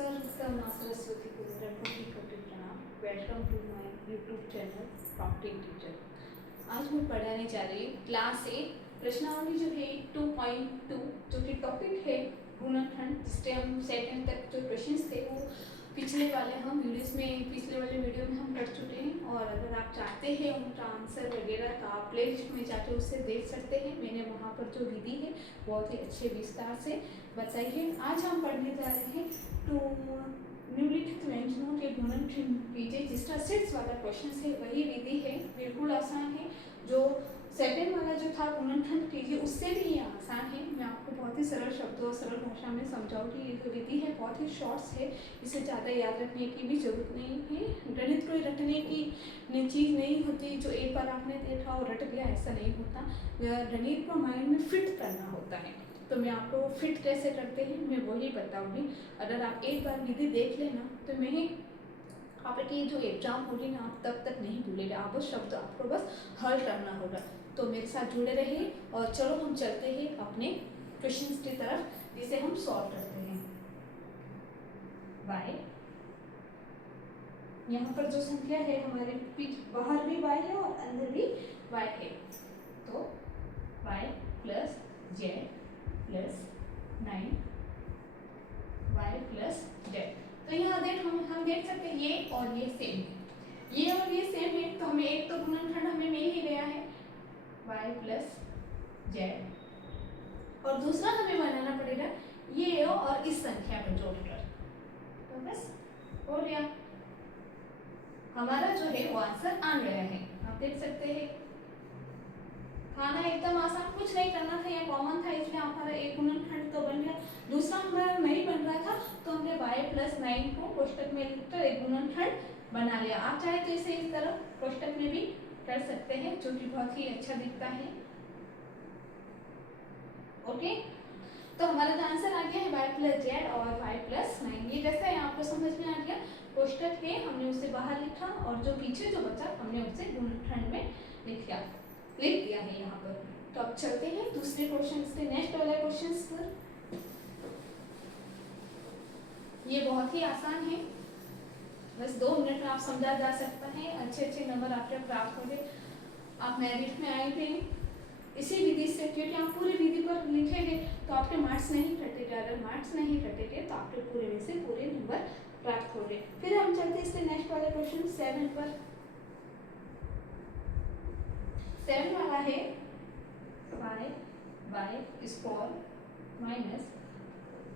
सर्वप्रथम सरस्वती को कोटि कोटि प्रणाम। Welcome to my YouTube channel प्रॉक्टिंग टीचर। आज मैं पढ़ाने जा रही हूँ क्लास 8 प्रश्नावली जो है 2.2, जो कि टॉपिक है गुणनखंड, जिससे हम सेकंड तक जो क्वेश्चन थे वो पिछले वाले वीडियो में हम पढ़ चुके हैं। और अगर आप चाहते हैं उनका आंसर वगैरह तो आप प्ले लिस्ट में जाकर उससे देख सकते हैं। मैंने वहाँ पर जो विधि है बहुत ही अच्छे विस्तार से बताई है। आज हम पढ़ने जा रहे हैं तो निम्नलिखित व्यंजनों के गुणनखंड कीजिए, जिसका सेट्स वाला क्वेश्चन है वही विधि है, बिल्कुल आसान है। जो सेकंड वाला जो था गुणनखंड कीजिए उससे भी ये आसान है। मैं आपको बहुत ही सरल शब्दों और सरल भाषा में समझाऊंगी। ये जो विधि है बहुत ही शॉर्ट्स है, इसे ज़्यादा याद रखने की भी जरूरत नहीं है। गणित को रटने की चीज़ नहीं होती जो एक बार आपने देखा और रट गया, ऐसा नहीं होता। गणित को माइंड में फिट करना होता है। तो मैं आपको फिट कैसे करते हैं मैं वही बताऊंगी। अगर आप एक बार विधि देख लेना तो मैं आपकी जो एग्जाम होगी ना आप तब तक नहीं भूलेगा। आप उस शब्द आपको बस हल करना होगा। तो मेरे साथ जुड़े रहिए और चलो हम चलते हैं अपने क्वेश्चंस की तरफ, जिसे हम सॉल्व करते हैं। y, यहाँ पर जो संख्या है हमारे बाहर भी y है और अंदर भी y है। तो y plus Z plus 9 y plus Z. तो यहाँ हम देख सकते हैं ये और ये सेम है, ये और ये सेम है। तो हमें एक तो गुणनखंड हमें मिल ही गया है y प्लस जेड, और दूसरा हमें बनाना पड़ेगा ये और इस संख्या को जोड़कर। तो बस हो गया, हमारा जो है वो आंसर आ गया है। आप देख सकते हैं खाना एकदम आसान, कुछ नहीं करना था, यह कॉमन था, इसलिए हमारा एक गुणनखंड तो बन गया। दूसरा हमारा नहीं बन रहा था तो हमने y प्लस 9 को कोष्टक में लिखकर एक गुणनखंड बना लिया। आप चाहे तो इसे इस तरह कोष्टक में भी कर सकते हैं, जो कि बहुत ही अच्छा दिखता है। ओके, तो हमारा जो आंसर आ गया है y प्लस जेड और y प्लस 9। ये कैसा है आपको समझ में आ गया। कोष्टक है, हमने उसे बाहर लिखा और जो पीछे जो बचा हमने उसे गुणनखंड में लिख दिया है यहाँ पर। तो अब चलते हैं दूसरे क्वेश्चन से, नेक्स्ट वाले क्वेश्चन पर। ये बहुत ही आसान है, बस 2 मिनट में आप समझा जा सकता है। अच्छे नंबर आपके प्राप्त होंगे। आप मेरिट में आए थे इसी विधि से, क्योंकि आप पूरी विधि पर लिखेंगे तो आपके मार्क्स नहीं कटेंगे। अगर मार्क्स नहीं कटेंगे तो आपके पूरे में से पूरे नंबर प्राप्त होंगे। फिर हम चलते हैं इससे नेक्स्ट वाले क्वेश्चन 7 पर। 7 वाला है 5y square minus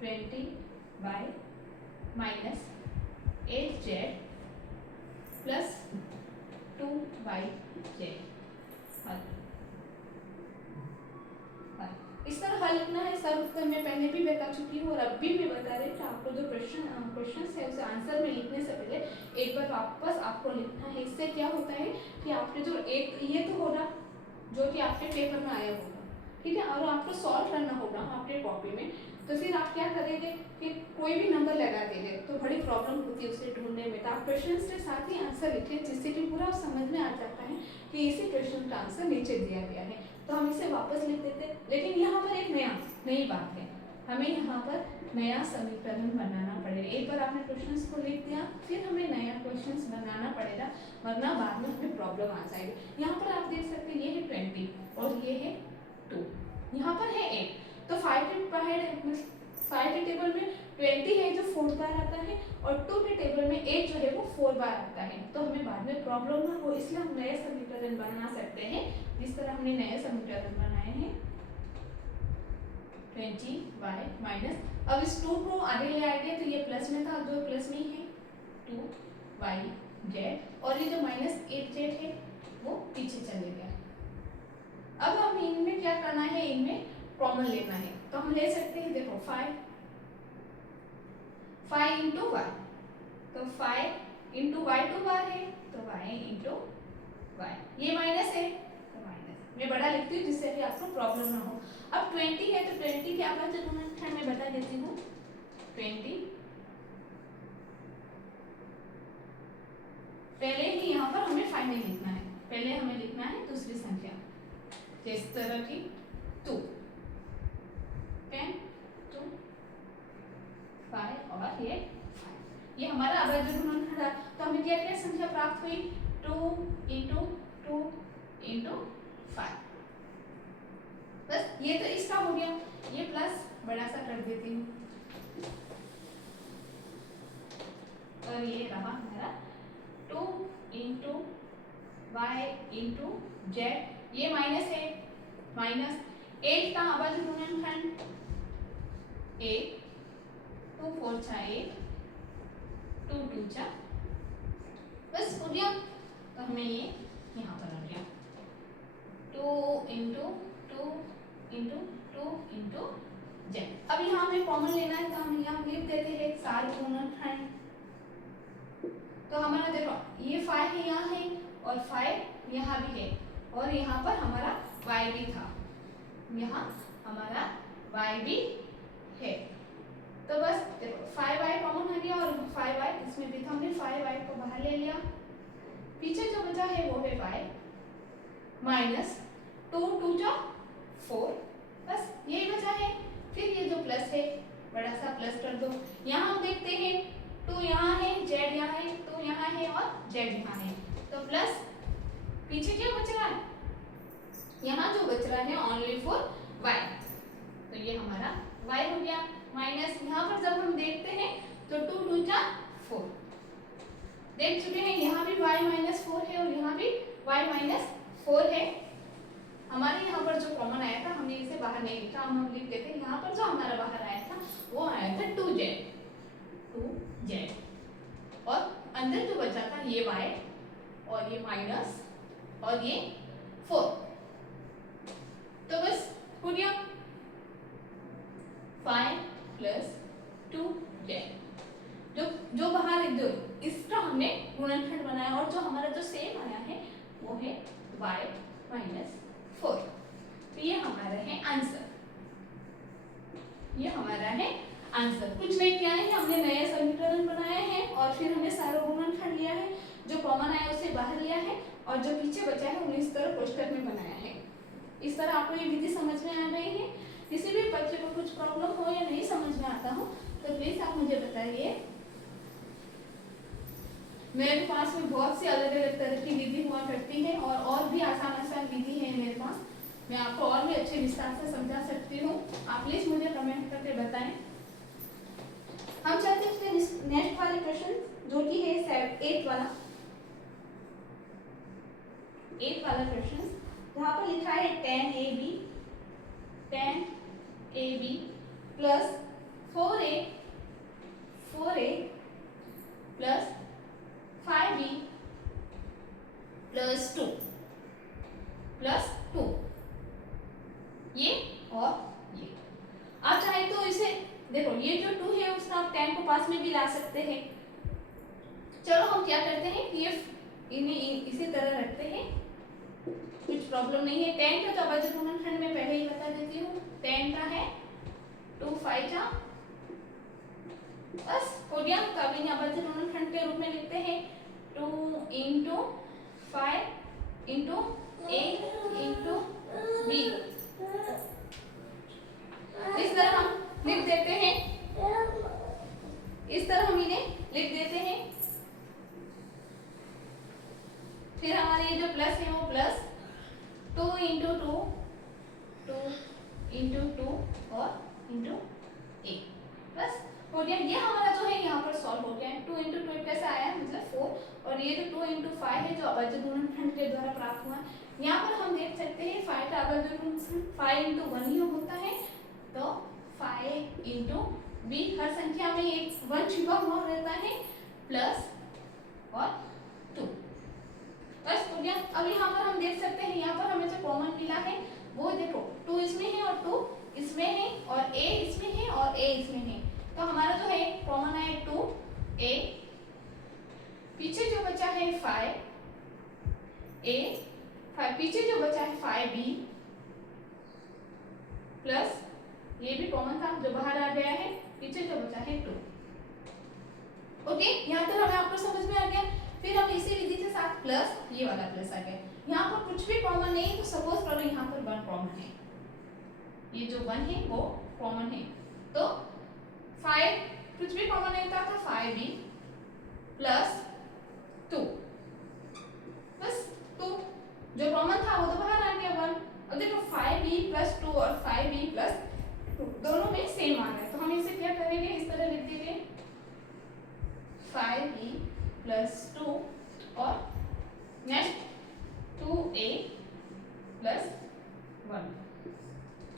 20y minus 8z plus 2yz। इस तरह हल लिखना है। सर्व मैं पहले भी बता चुकी हूँ और अब भी मैं बता रही हूँ कि आपको जो क्वेश्चन है उसे आंसर में लिखने से पहले एक बार वापस आपको लिखना है। इससे क्या होता है कि आपके जो एक ये तो होगा जो कि आपके पेपर में आया होगा, ठीक है, और आपको सॉल्व करना होगा आपके कॉपी में। तो फिर आप क्या करेंगे कि कोई भी नंबर लगा देंगे तो बड़ी प्रॉब्लम होती है उसे ढूंढने में। तो आप क्वेश्चन के साथ ही आंसर लिखें, जिससे कि पूरा समझ में आ जाता है कि इसी क्वेश्चन का आंसर नीचे दिया गया है। तो हम इसे वापस लिख देते हैं, लेकिन यहाँ पर एक नई बात है, हमें यहाँ पर नया समीकरण बनाना पड़ेगा। एक बार आपने क्वेश्चंस को लिख दिया फिर हमें नया क्वेश्चंस बनाना पड़ेगा, वरना बाद में हमें प्रॉब्लम आ जाएगी। यहाँ पर आप देख सकते हैं ये है 20 और ये है 2, यहाँ पर है 8। तो 5 के टेबल में 20 है जो 4 बार आता है और 2 के टेबल में 8 जो है वो 4 बार आता है। तो हमें बाद में प्रॉब्लम ना हो, इसलिए हम नए समीकरण बना सकते हैं जिस तरह हमने नए समीकरण बनाए हैं 20y माइनस, अब इस 2 को आगे ले आएंगे तो ये प्लस में था, जो प्लस में ही है 2yz, और ये जो माइनस 8z है वो पीछे चले गया। अब हम इनमें क्या करना है, इनमें कॉमन लेना है। तो हम ले सकते हैं, देखो 5 इंटू y, तो 5 इंटू y 2 बार है तो y इंटू y, ये माइनस है तो माइनस। मैं बड़ा लिखती हूँ जिससे कि आपको प्रॉब्लम ना हो। अब 20 है तो 20 क्या बात है मैं बता देती हूँ। 20 पहले ही यहाँ पर हमें 5 नहीं लिखना है, पहले हमें लिखना है दूसरी संख्या, जिस तरह की 2, 10 2 5 और ये 5। ये हमारा अभाज्य गुणनखंड है। तो हमें क्या क्या संख्या प्राप्त हुई? 2 इंटू 2 इंटू 5। बस ये तो इसका हो गया। ये प्लस बड़ा सा कर देती हूँ और ये रहा हमारा 2 इंटू वाई इंटू जेड। ये माइनस है, माइनस 8 का अभाज्य गुणनखंड 8, 2 4 जा 8, 2 2 जा, बस हो गया। तो हमें ये यहाँ पर आ गया 2 इंटू 2 इंटू 2 इंटू जेड। अब यहाँ हमें कॉमन लेना है तो हम यहाँ लिख देते हैं सारे गुणनखंड। तो हमारा देखो ये 5 है यहाँ है और 5 यहाँ भी है और यहाँ पर हमारा y भी था, यहाँ हमारा y भी है। तो बस देखो 5y कॉमन हो गया और 5y इसमें भी था, हमने 5y को बाहर ले लिया। पीछे जो बचा है वो है y माइनस 2 2 जा 4, बस यही बचा है। फिर ये जो प्लस है बड़ा सा प्लस कर दो। यहाँ हम देखते हैं 2 यहाँ है, z यहाँ है, 2 यहाँ है और z यहाँ है, तो प्लस पीछे क्या बच रहा है? यहाँ जो बच रहा है ओनली फॉर y, तो ये हमारा y हो गया। माइनस यहाँ पर जब हम देखते हैं तो 2 2 जा 4 देख चुके हैं, यहाँ भी y माइनस 4 है और यहाँ भी y माइनस 4 है। हमारे यहाँ पर जो कॉमन आया था हमने इसे बाहर नहीं लिखा, हम लिख देते हैं यहाँ पर जो हमारा बाहर आया था वो आया था 2z और अंदर जो बचा था ये y और ये माइनस और ये 4। तो बस हो गया 5 प्लस 2z। जो बाहर जो इसका हमने गुणनखंड बनाया और जो हमारा जो सेम आया है वो है y माइनस 4। तो ये हमारा है आंसर, ये हमारा है आंसर। कुछ नहीं किया है, हमने नया समीकरण बनाया है और फिर हमने सारा गुणनखंड लिया है, जो कॉमन आया उसे बाहर लिया है और जो पीछे बचा है उन्हें इस तरह कोष्ठक में बनाया है। इस तरह आपको ये विधि समझ में आ गई है। किसी भी बच्चे को कुछ प्रॉब्लम हो या नहीं समझ में आता हो तो प्लीज आप मुझे बताइए। मेरे पास में बहुत सी अलग अलग तरह की विधि हुआ करती है और भी आसान आसान विधि है मेरे पास, मैं आपको और भी अच्छे विस्तार से समझा सकती हूँ। आप प्लीज मुझे कमेंट करके बताएं। हम चलते हैं नेक्स्ट वाले क्वेश्चन जो कि है 8 वाला क्वेश्चन, जहाँ पर लिखा है 10ab plus 4a plus 5b plus 2 ये और ये। आप चाहे तो इसे देखो, ये जो 2 है उसका आप 10 को पास में भी ला सकते हैं। चलो हम क्या करते हैं कि ये इन्हें इसी तरह रखते हैं, कुछ प्रॉब्लम नहीं है। 10 का तो अभाज्य गुणनखंड में पहले ही बता देती हूँ, 10 का है 2 5 जा, बस हो गया। तो अब इन्हें अभाज्य गुणनखंड के रूप में लिखते हैं 2 into 5 into a into b। इस तरह हम लिख देते हैं, इस तरह हम इन्हें लिख देते हैं। फिर हमारे ये जो प्लस है वो प्लस 2 इंटू 2 इंटू 2 और इंटू 8, बस हो गया। ये हमारा जो है यहाँ पर सॉल्व हो गया है। 2 इंटू 2 कैसे आया मतलब 4 और ये जो 2 इंटू 5 है जो अभाज्य गुणनखंड के द्वारा प्राप्त हुआ। यहाँ पर हम देख सकते हैं 5 का अभाज्य गुणनखंड 5 इंटू 1 ही होता है, तो 5 इंटू b, हर संख्या में एक 1 छिपा हुआ रहता है, प्लस और 2, बस हो गया। अब यहाँ पर हम देख सकते हैं यहाँ पर हमें जो कॉमन मिला है वो देखो 2 इसमें है और 2 इसमें है और a इसमें है और a इसमें है, तो हमारा जो है कॉमन है 2a, पीछे जो बचा है 5a, पीछे जो बचा है 5b प्लस ये भी कॉमन था जो बाहर आ गया है, पीछे जो बचा है 2। ओके, यहाँ तक हमें आपको समझ में आ गया। फिर हम इसी विधि के साथ प्लस ये वाला प्लस आ गया। यहाँ पर कुछ भी कॉमन नहीं, तो सपोज करो यहाँ पर 1 कॉमन है, ये जो 1 है वो कॉमन है, तो 5 कुछ भी कॉमन नहीं था तो 5b प्लस 2, बस 2 जो कॉमन था वो तो बाहर आ गया 1। अब देखो 5b प्लस 2 और 5b प्लस 2 दोनों में सेम आ रहा है, तो हम इसे क्या करेंगे, इस तरह लिख देंगे 5b प्लस 2 और नेक्स्ट 2a प्लस 1।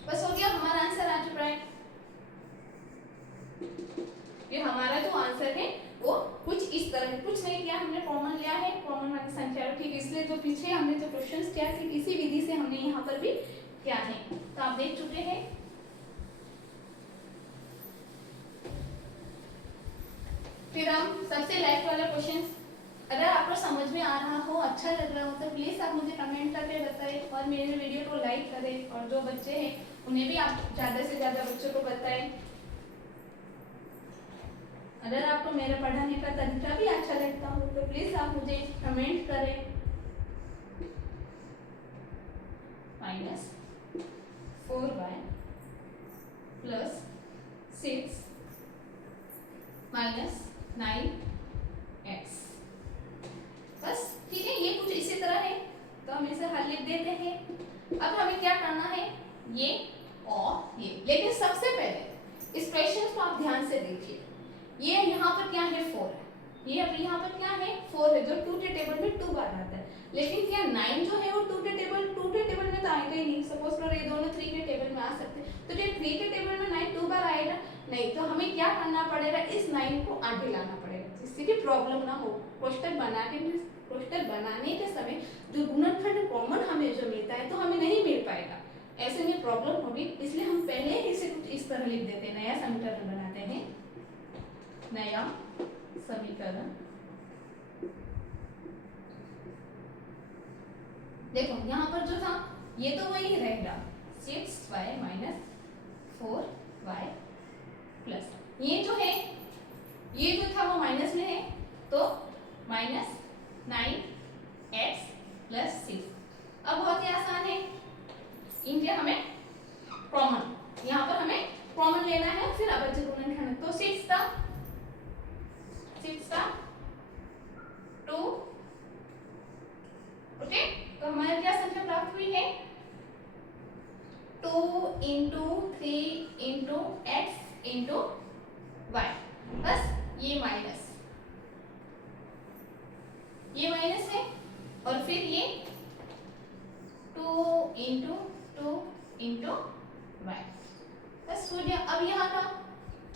बस हो गया, हमारा आंसर आ चुका है। ये हमारा जो आंसर है वो कुछ इस तरह, कुछ नहीं किया हमने, कॉमन लिया है, कॉमन वाली संख्या ठीक, इसलिए जो पीछे हमने जो क्वेश्चंस किया ठीक इसी विधि से हमने यहाँ पर भी किया है, तो आप देख चुके हैं। फिर हम सबसे लास्ट वाला क्वेश्चन, अगर आपको समझ में आ रहा हो, अच्छा लग रहा हो तो प्लीज आप मुझे कमेंट करके बताएं और मेरे वीडियो को लाइक करें, और जो बच्चे हैं उन्हें भी आप ज़्यादा से ज़्यादा बच्चों को बताएं। अगर आपको मेरा पढ़ाने का तरीका भी अच्छा लगता हो तो प्लीज आप मुझे कमेंट करें। -4y प्लस 6 -9x, बस ठीक है, ये कुछ इसी तरह है, तो हम इसे हल लिख देते हैं। अब हमें क्या करना है, ये और ये, लेकिन सबसे पहले इस क्वेश्चन को आप ध्यान से देखिए। ये यहाँ पर क्या है 4 है, ये अब यहाँ पर क्या है 4 है, जो टू के टेबल में 2 बार आता है, लेकिन क्या 9 जो है वो टू के टेबल में तो आएगा ही नहीं। सपोज करो ये दोनों 3 के टेबल में आ सकते हैं, तो क्या 3 के टेबल में 9 2 बार आएगा नहीं, तो हमें क्या करना पड़ेगा, इस 9 को आगे लाना पड़ेगा, जिससे कि प्रॉब्लम ना हो। कोष्टक बनाने के समय जो गुणनखंड कॉमन हमें जो मिलता है तो हमें नहीं मिल पाएगा, ऐसे में प्रॉब्लम होगी, इसलिए हम पहले इसे कुछ इस तरह लिख देते हैं, नया समीकरण बनाते हैं, नया समीकरण। देखो यहाँ पर जो था ये तो वही रहेगा 6y - 4y प्लस, ये जो है ये जो था वो माइनस में है, तो -9x प्लस 6। अब बहुत ही आसान है, इनके हमें कॉमन, यहाँ पर हमें कॉमन लेना है, फिर अभाज्य गुणनखंड, तो 6 का 2, ओके, तो हमारे क्या संख्या प्राप्त हुई है 2 × 3 × x × y, बस ये माइनस है, और फिर ये 2 × 2 × y, बस हो गया। अब यहाँ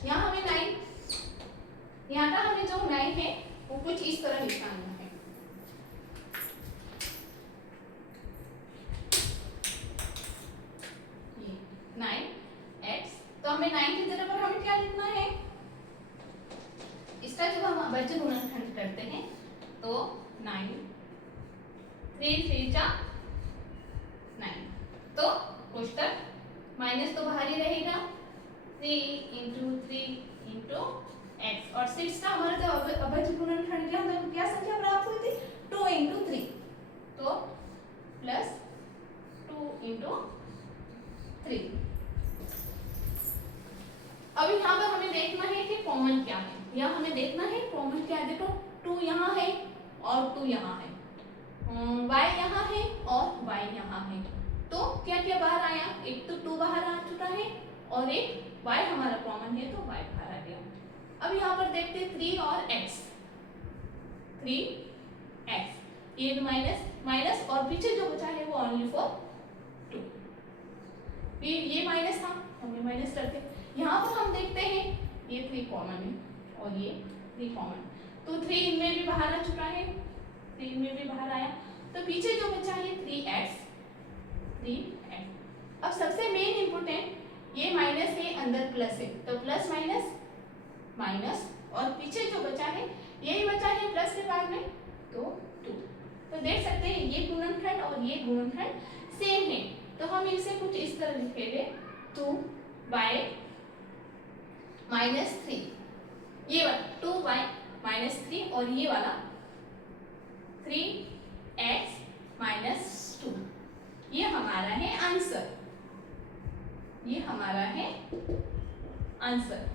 हमें 9, यहाँ का हमें जो 9 है वो कुछ इस तरह निकालना है, ये 9x, तो हमें 9 की जगह पर हमें क्या लिखना है, इसका जब हम अभाज्य गुणनखंड करते हैं तो 9 3 3 जा 9, तो कोष्टक माइनस तो बाहर ही रहेगा, 3 × 3 × x, और 6 का हमारा जो अभाज्य गुणनखंड क्या होता है, क्या संख्या प्राप्त हुई थी 2 × 3, तो प्लस 2 × 3। अब यहाँ पर हमें देखना है कि कॉमन क्या है, यहाँ हमें देखना है कॉमन क्या है। देखो 2 यहाँ है और 2 यहाँ है, y यहाँ है और y यहाँ है, तो क्या क्या बाहर आया, एक तो 2 बाहर आ चुका है और एक y हमारा कॉमन है तो y बाहर आ गया। अब यहाँ पर देखते हैं 3 और x, 3x, ये माइनस और पीछे जो बचा है वो ओनली फॉर 2, ये माइनस था हम ये माइनस करते हैं। यहाँ पर हम देखते हैं ये 3 कॉमन है और ये 3 कॉमन, तो 3 इनमें भी बाहर आ चुका है, 3 इनमें भी बाहर आया, तो पीछे जो बचा है 3x। अब सबसे मेन इंपोर्टेंट ये माइनस है अंदर प्लस है, तो प्लस माइनस और पीछे जो बचा है यही बचा है प्लस के बाद में, तो 2। तो देख सकते हैं ये गुणनखंड और ये गुणनखंड सेम है, तो हम इसे कुछ इस तरह लिखेंगे 2y - 3, ये वाला 2y - 3 और ये वाला 3x - 2, ये हमारा है आंसर, ये हमारा है आंसर।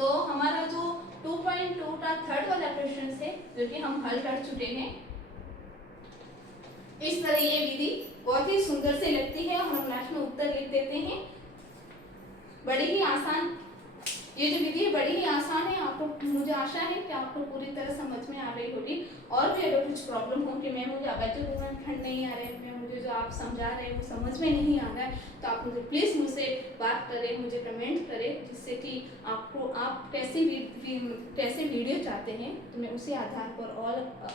तो हमारा जो 2.2 का थर्ड वाला क्वेश्चन है जो कि हम हल कर चुके हैं। इस तरह ये विधि बहुत ही सुंदर से लगती है और हम लास्ट में उत्तर लिख देते हैं। बड़ी ही आसान ये जो विधि है बड़ी ही आसान है। आपको मुझे आशा है कि आपको पूरी तरह समझ में आ रही होगी। और भी अगर कुछ प्रॉब्लम हो कि मैम मुझे अबैचर खंड नहीं आ रहे हैं, मैम मुझे जो आप समझा रहे हैं वो समझ में नहीं आ रहा है, तो आप मुझे प्लीज़ मुझसे बात करें, मुझे कमेंट करें, जिससे कि आपको आप कैसे वीडियो चाहते हैं तो मैं उसी आधार पर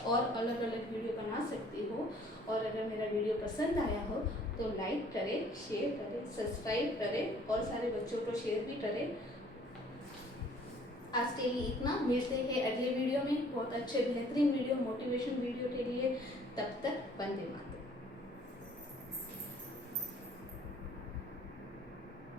और अलग अलग वीडियो बना सकती हूँ। और अगर मेरा वीडियो पसंद आया हो तो लाइक करें, शेयर करें, सब्सक्राइब करें और सारे बच्चों को शेयर भी करें। आज के लिए इतना, मिलते हैं अगले वीडियो में बहुत अच्छे बेहतरीन वीडियो मोटिवेशन वीडियो के लिए। तब तक वंदे मातरम।